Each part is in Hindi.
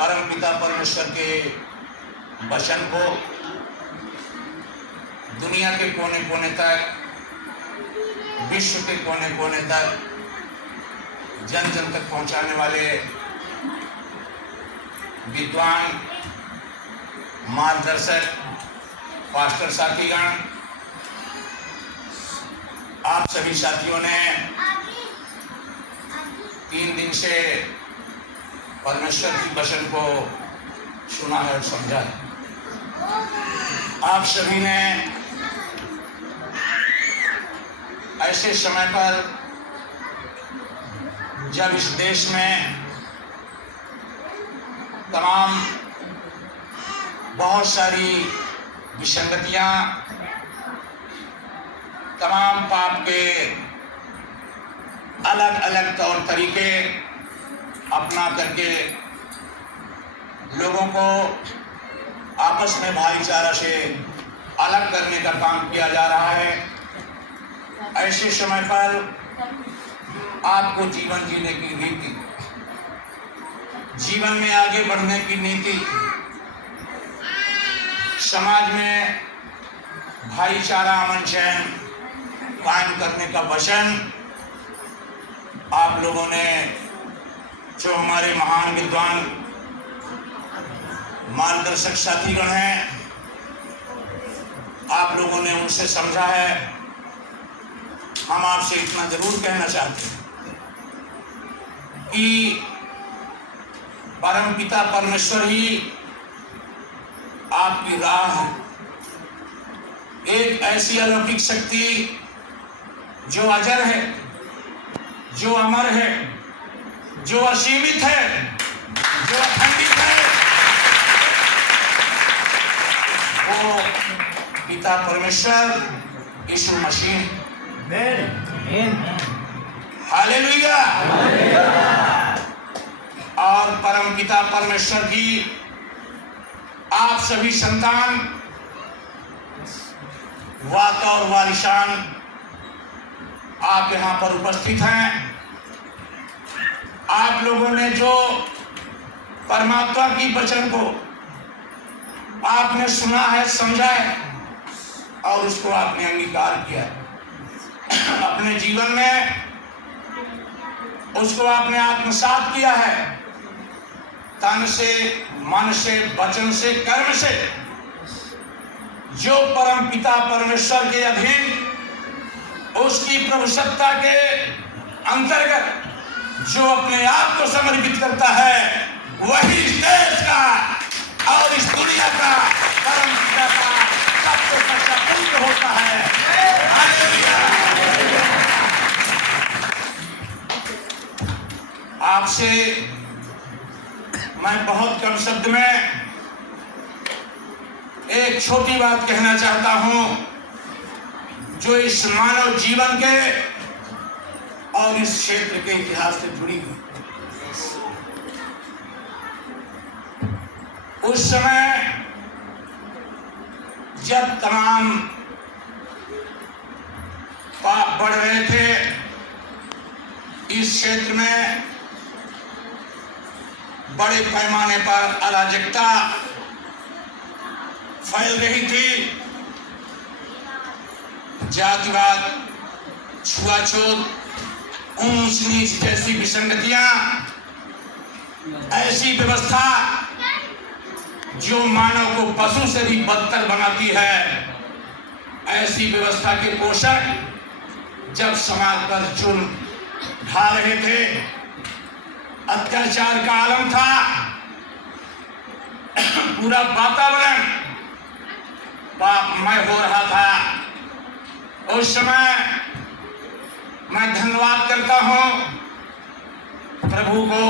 परम पिता परमेश्वर के वचन को दुनिया के कोने कोने तक, विश्व के कोने कोने तक, जन जन तक पहुंचाने वाले विद्वान, मार्गदर्शक, पास्टर साथीगण, आप सभी साथियों ने 3 दिन से परमेश्वर की वचन को सुना है और समझा है। आप सभी ने ऐसे समय पर जब इस देश में तमाम बहुत सारी विसंगतियां, तमाम पाप के अलग अलग तौर तरीके अपना करके लोगों को आपस में भाईचारा से अलग करने का काम किया जा रहा है, ऐसे समय पर आपको जीवन जीने की नीति, जीवन में आगे बढ़ने की नीति, समाज में भाईचारा, अमन चैन कायम करने का वचन आप लोगों ने, जो हमारे महान विद्वान मार्गदर्शक साथीगण हैं, आप लोगों ने उनसे समझा है। हम आपसे इतना जरूर कहना चाहते हैं कि परम पिता परमेश्वर ही आपकी राह है। एक ऐसी अलौकिक शक्ति जो अजर है, जो अमर है, जो असीमित है, जो अखंडित है, वो पिता परमेश्वर यीशु मसीह। हालेलुया। और परम पिता परमेश्वर की आप सभी संतान, वात और वारिशान आप यहाँ पर उपस्थित हैं। आप लोगों ने जो परमात्मा की वचन को आपने सुना है, समझा है और उसको आपने अंगीकार किया है, अपने जीवन में उसको आपने आत्मसात किया है, तन से, मन से, वचन से, कर्म से। जो परम पिता परमेश्वर के अधीन, उसकी प्रभुसत्ता के अंतर्गत जो अपने आप को समर्पित करता है, वही इस देश का और इस दुनिया का परम पिता का सबसे सच्चा पुत्र होता है। हालेलुया। आपसे मैं बहुत कम शब्द में एक छोटी बात कहना चाहता हूं, जो इस मानव जीवन के और इस क्षेत्र के इतिहास से जुड़ी हुई। उस समय जब तमाम पाप बढ़ रहे थे, इस क्षेत्र में बड़े पैमाने पर अराजकता फैल रही थी, जातिवाद, छुआछूत, ऊंच नीच जैसी विसंगतियां, ऐसी व्यवस्था जो मानव को पशु से भी बदतर बनाती है, ऐसी व्यवस्था के पोषक जब समाज पर जुल्म ढा रहे थे, अत्याचार का आलम था, पूरा वातावरण पापमय हो रहा था, उस समय मैं धन्यवाद करता हूं प्रभु को,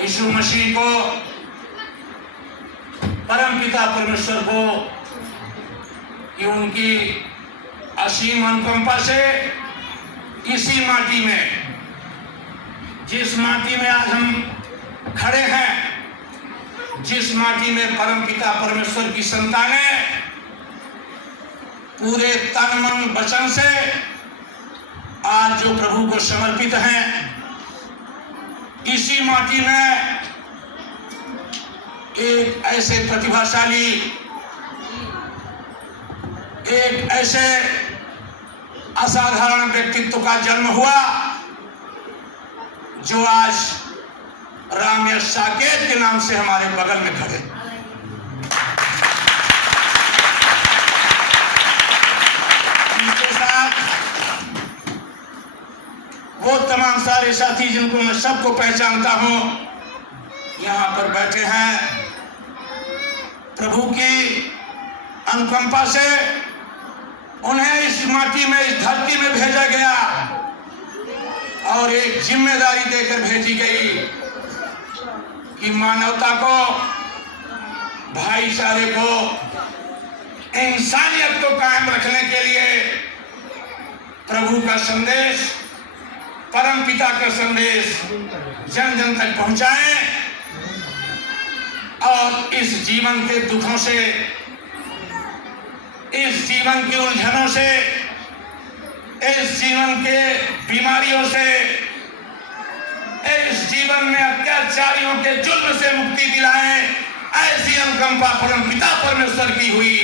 यीशु मसीह को, परम पिता परमेश्वर को, कि उनकी असीम अनुकंपा से इसी माटी में, जिस माटी में आज हम खड़े हैं, जिस माटी में परम पिता परमेश्वर की संतानें पूरे तन मन वचन से आज जो प्रभु को समर्पित हैं, इसी माटी में एक ऐसे प्रतिभाशाली, एक ऐसे असाधारण व्यक्तित्व का जन्म हुआ जो आज रामयश साकेत के नाम से हमारे बगल में खड़े। इनके साथ वो तमाम सारे साथी जिनको मैं सबको पहचानता हूं यहां पर बैठे हैं। प्रभु की अनुकंपा से उन्हें इस माटी में, इस धरती में भेजा गया और एक जिम्मेदारी देकर भेजी गई कि मानवता को, भाईचारे को, इंसानियत को कायम रखने के लिए प्रभु का संदेश, परम पिता का संदेश जन जन तक पहुंचाएं और इस जीवन के दुखों से, इस जीवन की उलझनों से, इस जीवन के बीमारियों से, इस जीवन में अत्याचारियों के जुल्म से मुक्ति दिलाएं, ऐसी अनुकंपा परम पिता परमेश्वर की हुई।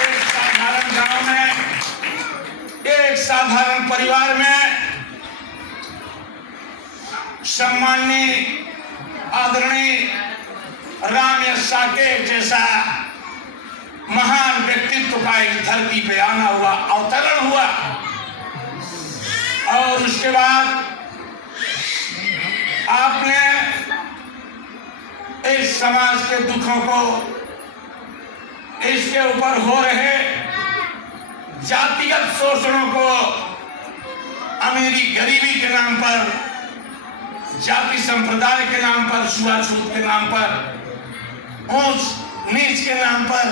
एक साधारण गांव में, एक साधारण परिवार में सम्माननीय आदरणीय रामयश साकेत जैसा महान व्यक्तित्व का इस धरती पे आना हुआ, अवतरण हुआ और उसके बाद आपने इस समाज के दुखों को, इसके ऊपर हो रहे जातिगत शोषणों को, अमीरी गरीबी के नाम पर, जाति संप्रदाय के नाम पर, छुआछूत के नाम पर, ऊंच नीच के नाम पर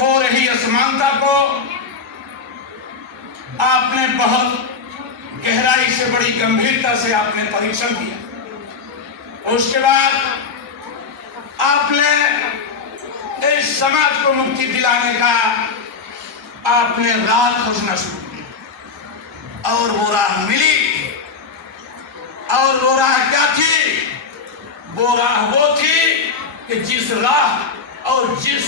हो रही असमानता को आपने बहुत गहराई से, बड़ी गंभीरता से आपने परीक्षण किया। उसके बाद आपने इस समाज को मुक्ति दिलाने का आपने राह खोजना शुरू किया और वो राह मिली। और वो राह क्या थी? वो राह वो थी कि जिस राह और जिस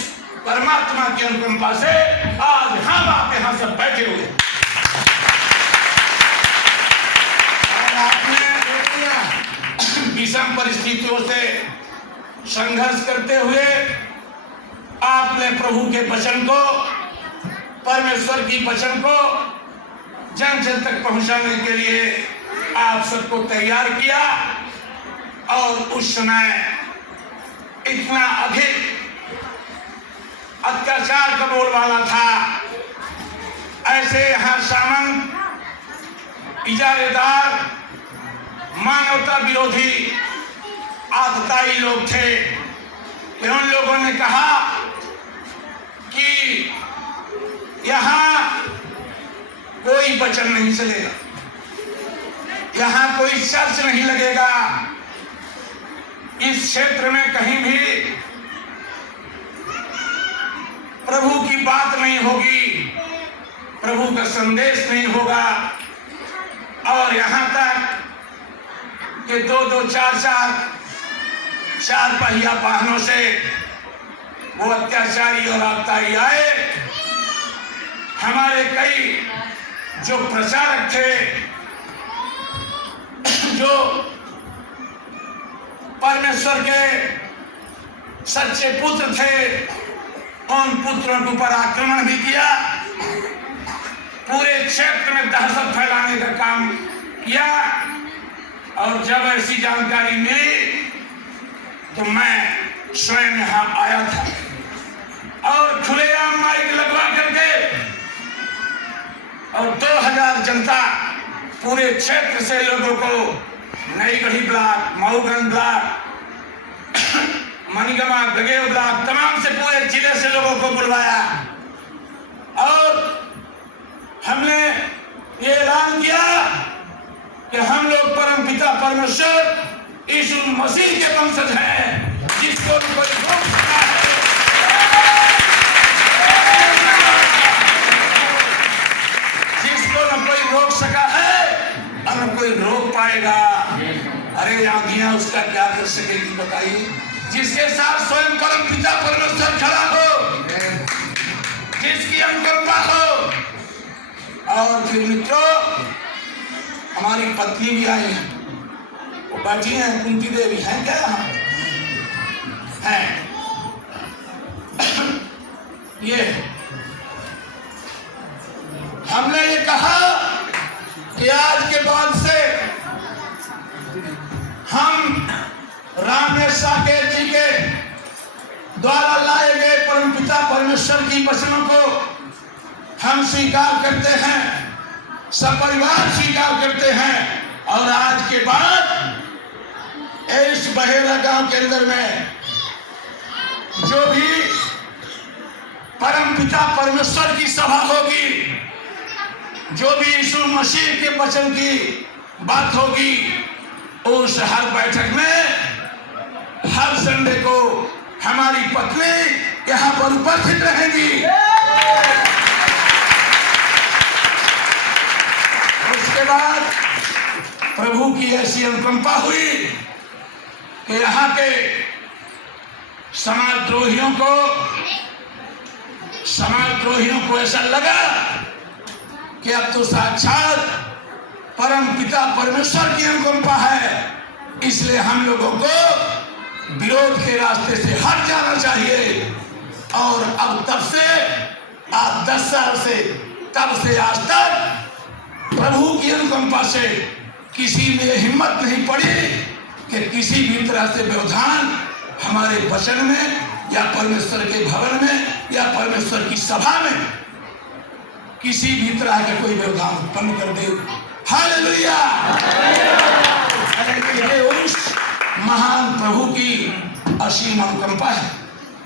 परमात्मा की अनुकंपा से आज हम आप यहां सब बैठे हुए, और आपने विषम परिस्थितियों से संघर्ष करते हुए आपने प्रभु के वचन को, परमेश्वर की वचन को जन जन तक पहुंचाने के लिए आप सबको तैयार किया। और उस समय इतना अधिक अत्याचार का बोलबाला था, ऐसे यहाँ सामंत, इजारेदार, मानवता विरोधी, आतताई लोग थे कि उन लोगों ने कहा कि यहाँ कोई वचन नहीं चलेगा, यहाँ कोई चर्च नहीं लगेगा, इस क्षेत्र में कहीं भी प्रभु की बात नहीं होगी, प्रभु का संदेश नहीं होगा। और यहाँ तक कि दो चार पहिया वाहनों से वो अत्याचारी और आतताई आए। हमारे कई जो प्रचारक थे, जो परमेश्वर के सच्चे पुत्र थे, उन पुत्रों के ऊपर आक्रमण भी किया, पूरे क्षेत्र में दहशत फैलाने का काम किया। और जब ऐसी जानकारी मिली तो मैं स्वयं यहाँ आया था और खुलेआम माइक लगवा करके और 2000 जनता पूरे क्षेत्र से लोगों को, नईगढ़ी ब्लॉक, मऊगंज ब्लॉक, मनीगमा, गगेव ब्लॉक, तमाम से पूरे जिले से लोगों को बुलवाया और हमने ये ऐलान किया कि हम लोग परम पिता परमेश्वर यीशु मसीह के वंशज हैं, जिसको कोई रोक सकता है, जिसको न कोई रोक सका है और न कोई रोक पाएगा। अरे आंधियां उसका क्या कर सकेगी बताइए, जिसके साथ स्वयं परम पिता परमेश्वर खड़ा हो, जिसकी अनुकंपा हो। और फिर मित्रों, हमारी पत्नी भी आई है, वो बैठी हैं, कुंती देवी हैं क्या यहाँ है? ये हमने ये कहा कि आज के बाद से हम रामेश साकेत जी के द्वारा लाए गए परमपिता परमेश्वर की वचनों को हम स्वीकार करते हैं, सपरिवार स्वीकार करते हैं। और आज के बाद इस बहेरा गांव के अंदर में जो भी परमपिता परमेश्वर की सभा होगी, जो भी यीशु मसीह के वचन की बात होगी, उस हर बैठक में हर संडे को हमारी पत्नी यहाँ पर उपस्थित रहेंगी। उसके बाद प्रभु की ऐसी अनुकंपा हुई कि यहाँ के समाजद्रोहियों को ऐसा लगा कि अब तो साक्षात परम पिता परमेश्वर की अनुकंपा है, इसलिए हम लोगों को विरोध के रास्ते से हट जाना चाहिए। और अब तब से आज 10 साल से तब से आज तक प्रभु की अनुकंपा से किसी में हिम्मत नहीं पड़ी कि किसी भी तरह से व्यवधान हमारे वचन में या परमेश्वर के भवन में या परमेश्वर की सभा में किसी भी तरह का कोई व्यवधान उत्पन्न कर दे। हालेलुया! ये उस महान प्रभु की असीम अनुकंपा है।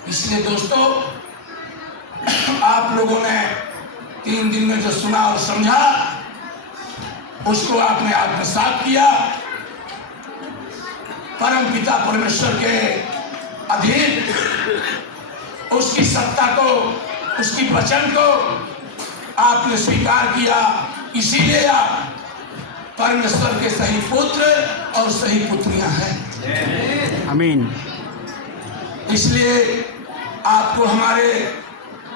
इसलिए दोस्तों, आप लोगों ने 3 दिन में जो सुना और समझा, उसको आपने आत्मसात किया। परम पिता परमेश्वर के अधीन उसकी सत्ता को, उसकी वचन को आपने स्वीकार किया, इसीलिए आप परमेश्वर के सही पुत्र और सही पुत्रियां हैं। आमीन। इसलिए आपको हमारे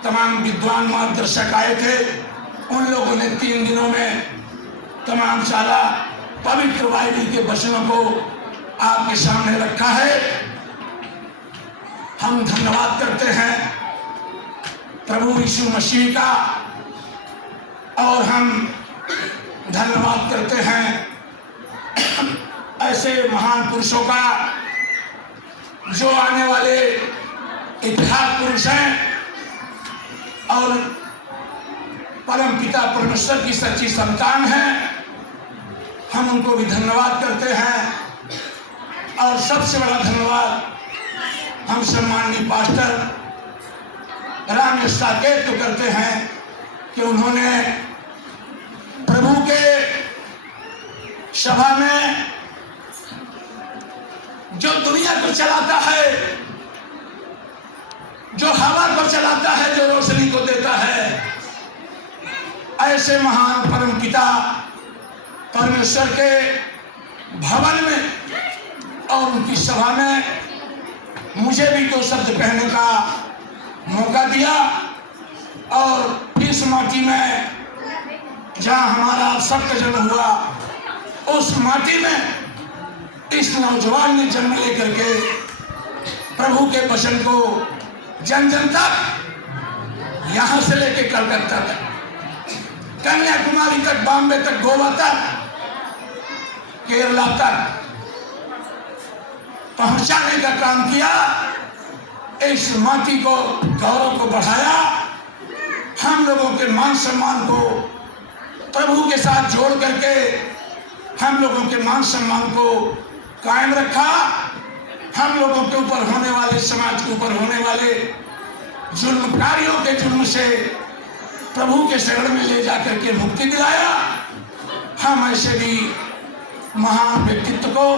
तमाम विद्वान मार्गदर्शक आए थे, उन लोगों ने 3 दिनों में तमाम सारा पवित्र बाइबल के वचनों को आपके सामने रखा है। हम धन्यवाद करते हैं प्रभु यीशु मसीह का, और हम धन्यवाद करते हैं ऐसे महान पुरुषों का जो आने वाले इतिहास पुरुष हैं और परम पिता परमेश्वर की सच्ची संतान हैं। हम उनको भी धन्यवाद करते हैं। और सबसे बड़ा धन्यवाद हम सम्माननीय पास्टर रामेश साकेत को करते हैं कि उन्होंने प्रभु के सभा में जो दुनिया को चलाता है, जो हवा को चलाता है, जो रोशनी को देता है, ऐसे महान परम पिता परमेश्वर के भवन में और उनकी सभा में मुझे भी 2 शब्द कहने का मौका दिया। और इस माटी में जहाँ हमारा सबका जन्म हुआ, उस माटी में इस नौजवान ने जन्म लेकर के प्रभु के वचन को जन जन तक, यहाँ से लेके कलकत्ता तक, कन्याकुमारी तक, बॉम्बे तक, गोवा तक, केरला तक पहुंचाने का काम किया। इस माटी को, गौरव को बढ़ाया, हम लोगों के मान सम्मान को प्रभु के साथ जोड़ करके हम लोगों के मान सम्मान को कायम रखा। हम लोगों के ऊपर होने वाले, समाज के ऊपर होने वाले जुल्मकारियों के जुल्म से प्रभु के शरण में ले जाकर के मुक्ति दिलाया। हम ऐसे भी महान व्यक्तित्व को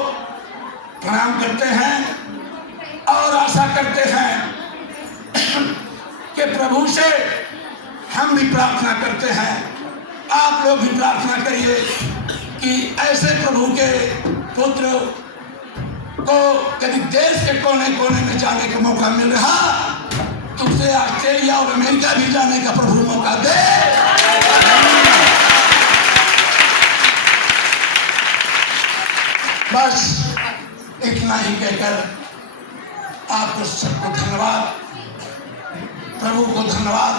प्रणाम करते हैं और आशा करते हैं कि प्रभु से हम भी प्रार्थना करते हैं, आप लोग भी प्रार्थना करिए कि ऐसे प्रभु के पुत्र को कभी देश के कोने कोने में जाने का मौका मिल रहा, तुझे ऑस्ट्रेलिया और अमेरिका भी जाने का प्रभु मौका दे। बस इतना ही कहकर आपको सबको धन्यवाद, प्रभु को धन्यवाद।